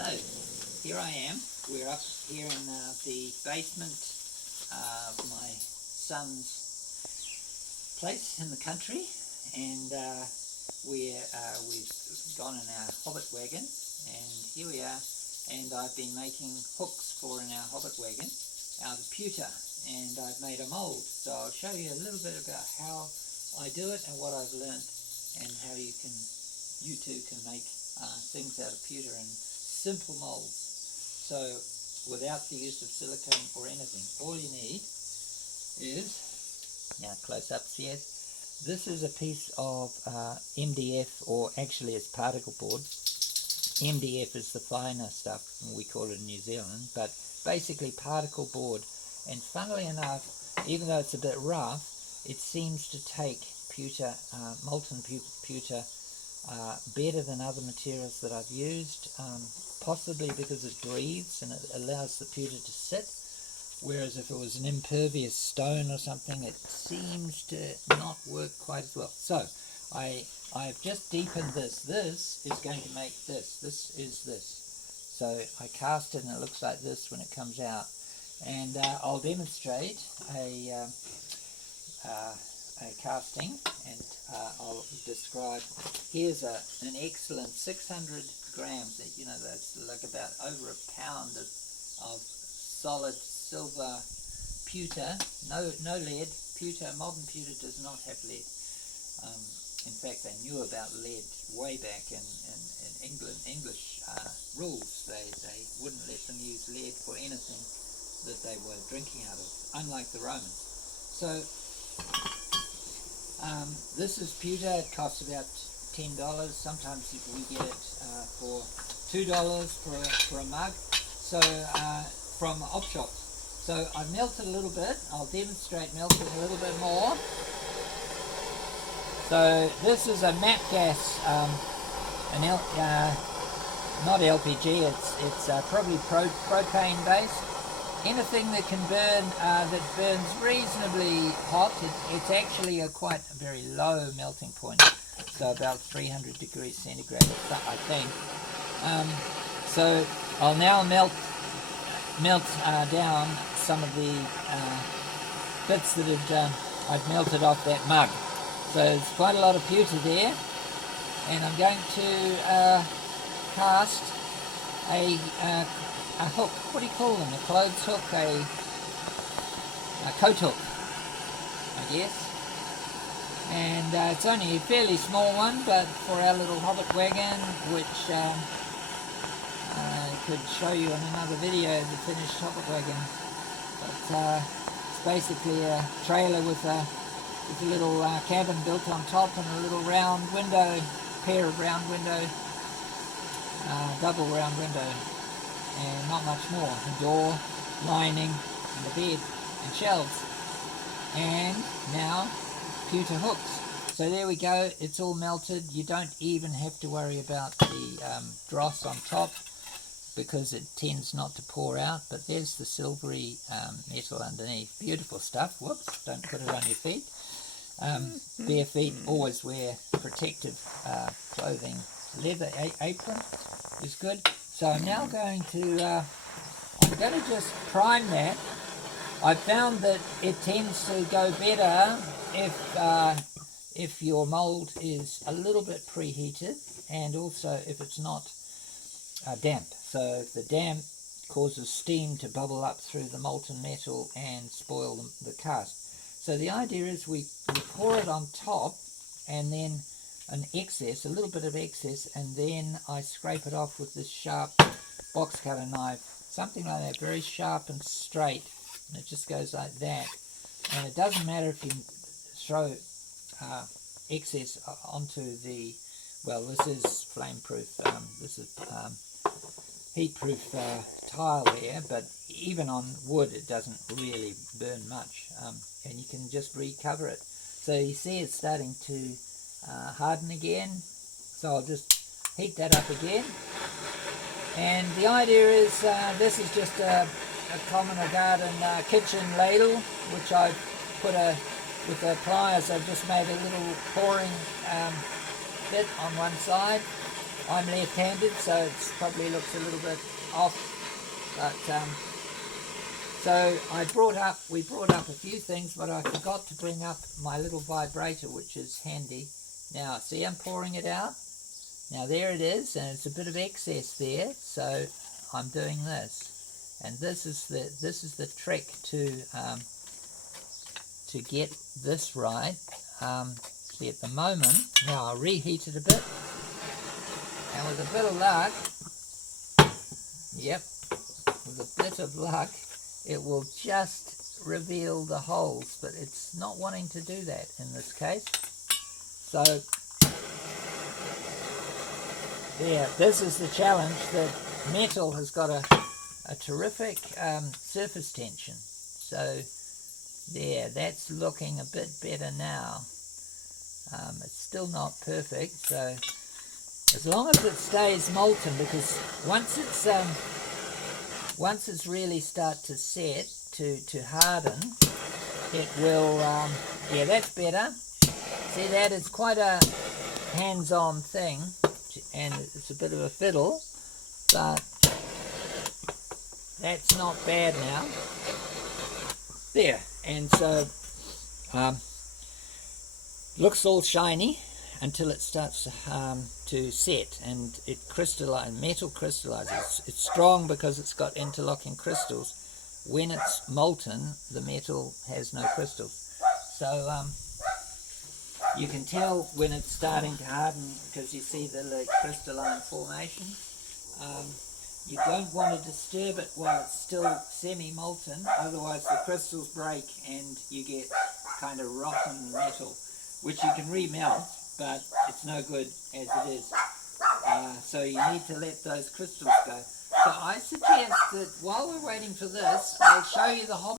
So, here I am. We're up here in the basement of my son's place in the country, and we've gone in our hobbit wagon, and here we are. And I've been making hooks for in our hobbit wagon out of pewter, and I've made a mould. So I'll show you a little bit about how I do it and what I've learned, and how you too can make things out of pewter in simple moulds. So without the use of silicone or anything, all you need is, now close up, see it? This is a piece of MDF, or actually it's particle board. MDF is the finer stuff, we call it in New Zealand, but basically particle board. And funnily enough, even though it's a bit rough, it seems to take pewter, molten pewter, better than other materials that I've used, possibly because it breathes and it allows the pewter to sit, whereas if it was an impervious stone or something, it seems to not work quite as well. So I've just deepened this. This is going to make this. This is this. So I cast it and it looks like this when it comes out. And I'll demonstrate a casting, and I'll describe. Here's an excellent 600 grams. You know, that's like about over a pound of solid silver pewter. No lead. Pewter, modern pewter does not have lead. In fact, they knew about lead way back in England. English rules. They wouldn't let them use lead for anything that they were drinking out of, unlike the Romans. So this is pewter. It costs about $10. Sometimes we get it for $2 for a mug. So from opshop. So I've melted a little bit. I'll demonstrate melting a little bit more. So this is a MAP gas, not LPG. It's probably propane based. Anything that can burn, that burns reasonably hot, it's actually a very low melting point, so about 300 degrees centigrade, I think. So I'll now melt down some of the bits that I've melted off that mug. So there's quite a lot of pewter there, and I'm going to cast a hook. What do you call them? A clothes hook, a coathook, I guess. And it's only a fairly small one, but for our little hobbit wagon, which I could show you in another video, the finished hobbit wagon. But it's basically a trailer with a little cabin built on top, and a little round window, pair of round window, double round window. And not much more. A door, lining, and a bed, and shelves. And now pewter hooks. So there we go, it's all melted. You don't even have to worry about the dross on top, because it tends not to pour out. But there's the silvery metal underneath. Beautiful stuff. Whoops, don't put it on your feet. Bare feet, always wear protective clothing. Leather apron is good. So I'm now going to just prime that. I found that it tends to go better if your mould is a little bit preheated, and also if it's not damp. So if the damp causes steam to bubble up through the molten metal and spoil the cast. So the idea is we pour it on top, and then a little bit of excess, and then I scrape it off with this sharp box cutter knife, something like that, very sharp and straight, and it just goes like that. And it doesn't matter if you throw excess onto the, well, this is flame-proof, this is heat-proof tile here, but even on wood it doesn't really burn much, and you can just recover it. So you see it's starting to harden again, so I'll just heat that up again. And the idea is, this is just a common or garden kitchen ladle, which I've put with the pliers, I've just made a little pouring bit on one side, I'm left-handed, so it probably looks a little bit off. But so we brought up a few things, but I forgot to bring up my little vibrator, which is handy. Now, see, I'm pouring it out. Now there it is, and it's a bit of excess there, so I'm doing this, and this is the trick to get this right. See, at the moment, now I'll reheat it a bit, and with a bit of luck, yep, with a bit of luck, it will just reveal the holes, but it's not wanting to do that in this case. So yeah, this is the challenge. The metal has got a terrific surface tension. So there, that's looking a bit better now. It's still not perfect, so as long as it stays molten, because once it's really start to set, to harden, it will, yeah, that's better. See, that is quite a hands-on thing, and it's a bit of a fiddle, but that's not bad now. There, and so looks all shiny until it starts to set, and it crystallizes. Metal crystallizes. It's strong because it's got interlocking crystals. When it's molten, the metal has no crystals. So you can tell when it's starting to harden because you see the crystalline formation. You don't want to disturb it while it's still semi-molten, otherwise the crystals break and you get kind of rotten metal, which you can remelt, but it's no good as it is. So you need to let those crystals go. So I suggest that while we're waiting for this, I'll show you the hobbit.